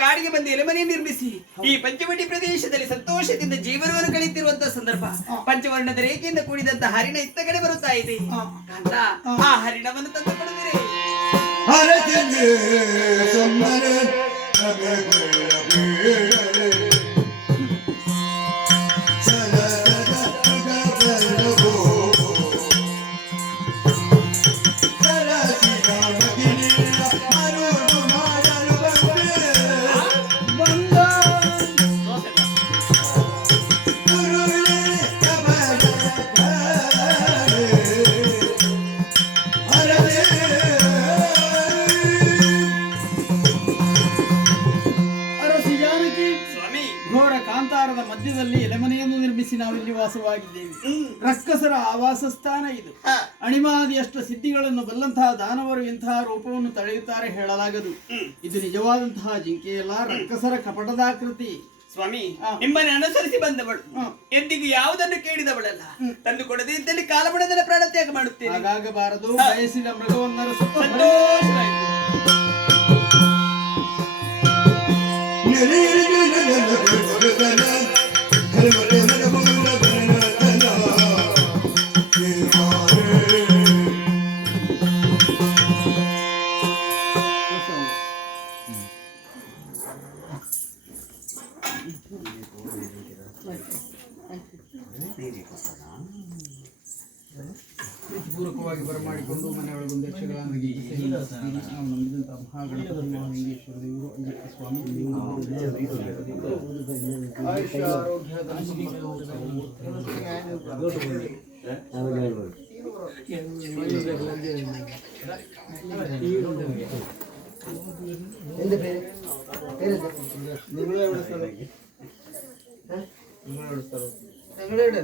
ಕಾಡಿಗೆ ಬಂದು ಎಲೆಮನೆ ನಿರ್ಮಿಸಿ ಈ ಪಂಚವಟಿ ಪ್ರದೇಶದಲ್ಲಿ ಸಂತೋಷದಿಂದ ಜೀವನವನ್ನು ಕಳೆಯುತ್ತಿರುವಂತಹ ಸಂದರ್ಭ ಪಂಚವರ್ಣದ ರೇಖೆಯಿಂದ ಕೂಡಿದಂತಹ ಹರಿಣ ಇತ್ತ ಕಡೆ ಬರುತ್ತಾ ಇದೆ ಅಂತ ಆ ಹರಿಣವನ್ನು ತಂದು ಕೊಡುವಿರಿ. ಮಧ್ಯದಲ್ಲಿ ಎಲೆಮನೆಯನ್ನು ನಿರ್ಮಿಸಿ ನಾವಿಲ್ಲಿ ವಾಸವಾಗಿದ್ದೇವೆ. ರಕ್ಕಸರ ಆವಾಸ ಸ್ಥಾನ ಇದು. ಅಣಿಮಾದಿಯಷ್ಟು ಸಿದ್ಧಿಗಳನ್ನು ಬಲ್ಲಂತಹ ದಾನವರು ಇಂತಹ ರೂಪವನ್ನು ತಳೆಯುತ್ತಾರೆ ಹೇಳಲಾಗದು. ಇದು ನಿಜವಾದಂತಹ ಜಿಂಕೆಯಲ್ಲ, ರಕ್ಕಸರ ಕಪಟದಾಕೃತಿ. ಸ್ವಾಮಿ, ನಿಮ್ಮನ್ನು ಅನುಸರಿಸಿ ಬಂದವಳು, ಎಂದಿಗೂ ಯಾವುದನ್ನು ಕೇಳಿದವಳಲ್ಲ. ತಂದು ಕೊಡದೆ ಇದ್ದಲ್ಲಿ ಕಾಲಬಡದರ ಪ್ರಾಣತ್ಯಾಗ ಮಾಡುತ್ತೇನೆ. ಹಾಗಾಗಬಾರದು. ಬಯಸಿದ ಮೃಗವನ್ನರು ಸಂತೋಷವಾಯಿತು. ಪೂರ್ವಕವಾಗಿ ಬರಮಾಡಿಕೊಂಡು ಮನೆಯೊಳಗೊಂದು ಯಕ್ಷಗಾನಗಿ ನಾವು ನಂಬಿದಂತಹ ಮಹಾಗಣಪತಿ ಮಹಾಲಿಂಗೇಶ್ವರ ದೇವರು ಅಯ್ಯಪ್ಪ ಸ್ವಾಮಿ ಆಯುಷ್ಯ ಆರೋಗ್ಯದ നിങ്ങളെവിടെ